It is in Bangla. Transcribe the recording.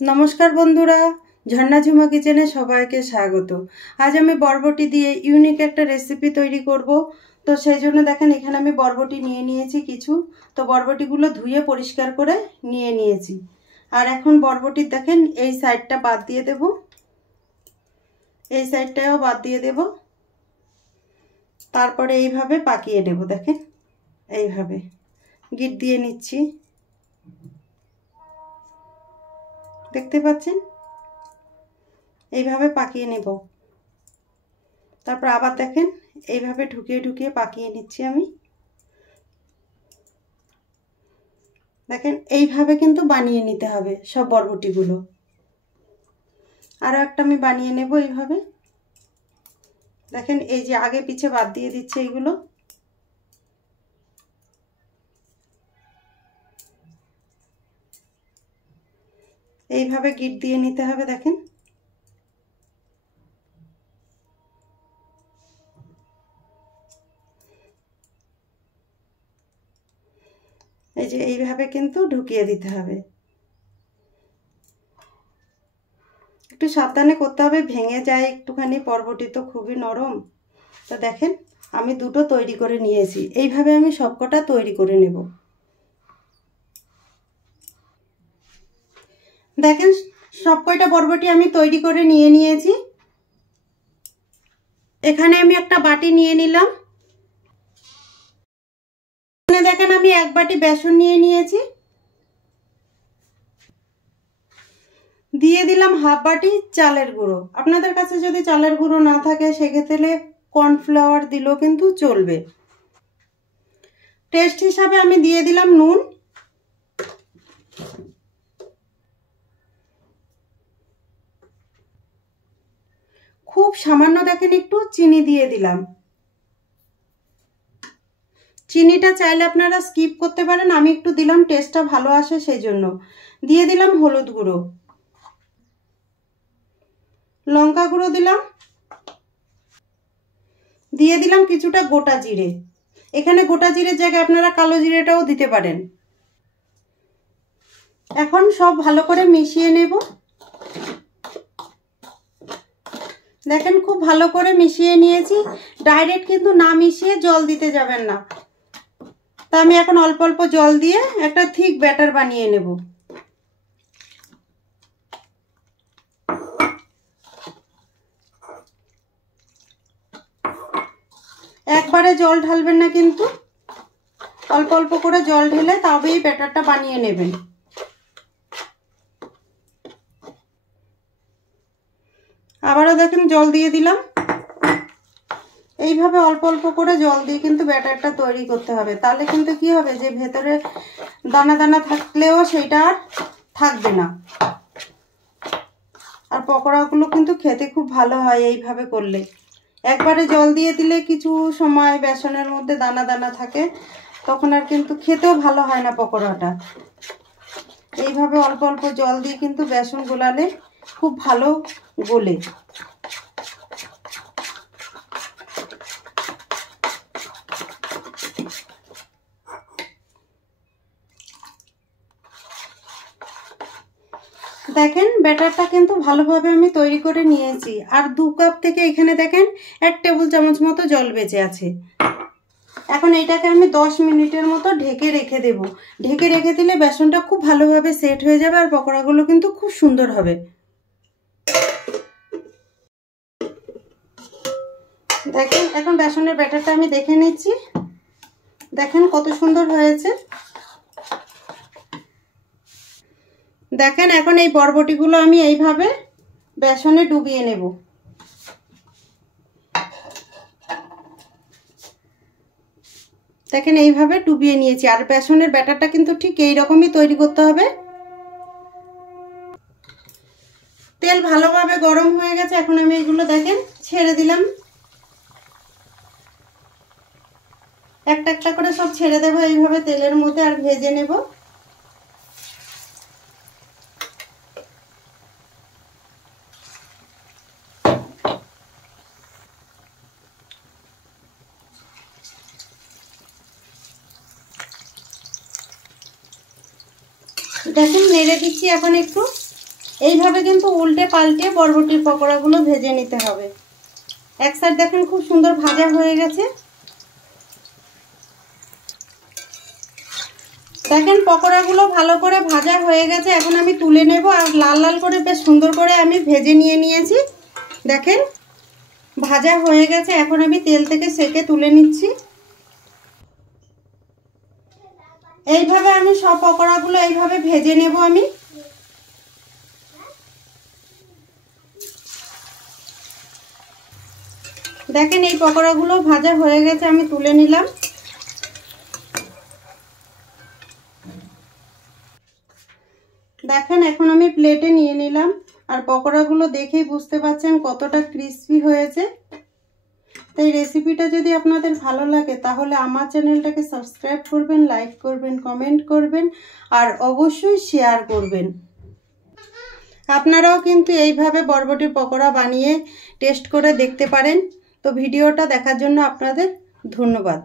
নমস্কার বন্ধুরা, ঝর্ণা ঝুমা কিচেনে সবাইকে স্বাগত। আজ আমি বরবটি দিয়ে ইউনিক একটা রেসিপি তৈরি করব। তো সেই জন্য দেখেন এখানে আমি বরবটি নিয়ে নিয়েছি কিছু। তো বরবটিগুলো ধুয়ে পরিষ্কার করে নিয়ে নিয়েছি। আর এখন বরবটির দেখেন এই সাইডটা বাদ দিয়ে দেব, এই সাইডটাও বাদ দিয়ে দেব। তারপরে এইভাবে পাকিয়ে নেব। দেখেন এইভাবে গিট দিয়ে নিচ্ছি, দেখতে পাচ্ছেন? এইভাবে পাকিয়ে নেব। তারপর আবার দেখেন এইভাবে ঢুকিয়ে ঢুকিয়ে পাকিয়ে নিচ্ছি আমি। দেখেন এইভাবে কিন্তু বানিয়ে নিতে হবে সব বরবটিগুলো। আরও একটা আমি বানিয়ে নেব এইভাবে। দেখেন এই যে আগে পিছে বাদ দিয়ে দিচ্ছে এইগুলো। এইভাবে গিট দিয়ে নিতে হবে। দেখেন এই যে এইভাবে কিন্তু ঢুকিয়ে দিতে হবে। একটু সাবধানে করতে হবে, ভেঙে যায় একটুখানি, বরবটি তো খুবই নরম। তো দেখেন আমি দুটো তৈরি করে নিয়েছি। এইভাবে আমি সবকটা তৈরি করে নেব। দেখেন সব কয়টা বরবটি আমি তৈরি করে নিয়ে নিয়েছি। এখানে আমি একটা বাটি নিয়ে নিলাম। দেখেন আমি এক বাটি বেসন নিয়ে নিয়েছি। দিয়ে দিলাম হাফ বাটি চালের গুঁড়ো। আপনাদের কাছে যদি চালের গুঁড়ো না থাকে সেক্ষেত্রে কর্নফ্লাওয়ার দিলেও কিন্তু চলবে। টেস্ট হিসাবে আমি দিয়ে দিলাম নুন। খুব সামান্য দেখেন একটু চিনি দিয়ে দিলাম। চিনিটা চাইলে আপনারা স্কিপ করতে পারেন, আমি একটু দিলাম, টেস্টটা ভালো আসে সেই জন্য। দিয়ে দিলাম হলুদ গুঁড়ো, লঙ্কা গুঁড়ো দিলাম, দিয়ে দিলাম কিছুটা গোটা জিরে। এখানে গোটা জিরের জায়গায় আপনারা কালো জিরেটাও দিতে পারেন। এখন সব ভালো করে মিশিয়ে নেব। দেখেন খুব ভালো করে মিশিয়ে নিয়েছি। ডাইরেক্ট কিন্তু না মিশিয়ে জল দিতে যাবেন না। তা আমি এখন অল্প অল্প জল দিয়ে একটা থিক ব্যাটার বানিয়ে নেব। একবারে জল ঢালবেন না, কিন্তু অল্প অল্প করে জল ঢেলে তবেই ব্যাটারটা বানিয়ে নেবেন। আবারও দেখেন জল দিয়ে দিলাম। এইভাবে অল্প অল্প করে জল দিয়ে কিন্তু ব্যাটারটা তৈরি করতে হবে। তাহলে কিন্তু কি হবে, যে ভেতরে দানা দানা থাকলেও সেটা আর থাকবে না। আর পকোড়াগুলো কিন্তু খেতে খুব ভালো হয় এইভাবে করলে। একবারে জল দিয়ে দিলে কিছু সময় বেসনের মধ্যে দানা দানা থাকে, তখন আর কিন্তু খেতেও ভালো হয় না পকোড়াটা। এইভাবে অল্প অল্প জল দিয়ে কিন্তু বেসন গোলালে খুব ভালো গোলে। দেখেন ব্যাটারটা কিন্তু ভালোভাবে আমি তৈরি করে নিয়েছি। আর 2 কাপ থেকে এখানে দেখেন 1 টেবিল চামচ মতো জল বেঁচে আছে। এখন এইটাকে আমি 10 মিনিটের মতো ঢেকে রেখে দেব। ঢেকে রেখে দিলে বেসনটা খুব ভালোভাবে সেট হয়ে যাবে আর পকোড়াগুলো কিন্তু খুব সুন্দর হবে। দেখেন এখন বেসনের ব্যাটারটা আমি দেখে নিচ্ছি। দেখেন কত সুন্দর হয়েছে। দেখেন এখন এই বরবটিগুলো আমি এইভাবে বেসনে ডুবিয়ে নেব। দেখেন এইভাবে ডুবিয়ে নিয়েছি। আর বেসনের ব্যাটারটা কিন্তু ঠিক এই রকমই তৈরি করতে হবে। তেল ভালোভাবে গরম হয়ে গেছে। এখন আমি এগুলো দেখেন ছেড়ে দিলাম। একটা একটা করে সব ছেড়ে দেবো এইভাবে তেলের মধ্যে, আর ভেজে নেব। দেখেন নেড়ে দিচ্ছি এখন একটু। এইভাবে কিন্তু উল্টে পাল্টে বরবটির পকোড়াগুলো ভেজে নিতে হবে। এক সাইড দেখেন খুব সুন্দর ভাজা হয়ে গেছে। দেখেন পকোড়াগুলো ভালো করে ভাজা হয়ে গেছে, এখন আমি তুলে নেব। আর লাল লাল করে বেশ সুন্দর করে আমি ভেজে নিয়েছি। দেখেন ভাজা হয়ে গেছে, এখন আমি তেল থেকে সেকে তুলে নিচ্ছি। এইভাবে আমি সব পকোড়াগুলো এইভাবে ভেজে নেব আমি। দেখেন এই পকোড়াগুলো ভাজা হয়ে গেছে, আমি তুলে নিলাম। দেখেন এখন আমি প্লেটে নিয়ে নিলাম। আর পকোড়াগুলো দেখেই বুঝতে পারছেন কতটা ক্রিস্পি হয়েছে। তাই রেসিপিটা যদি আপনাদের ভালো লাগে তাহলে আমার চ্যানেলটাকে সাবস্ক্রাইব করবেন, লাইক করবেন, কমেন্ট করবেন আর অবশ্যই শেয়ার করবেন। আপনারাও কিন্তু এইভাবে বরবটির পকোড়া বানিয়ে টেস্ট করে দেখতে পারেন। তো ভিডিওটা দেখার জন্য আপনাদের ধন্যবাদ।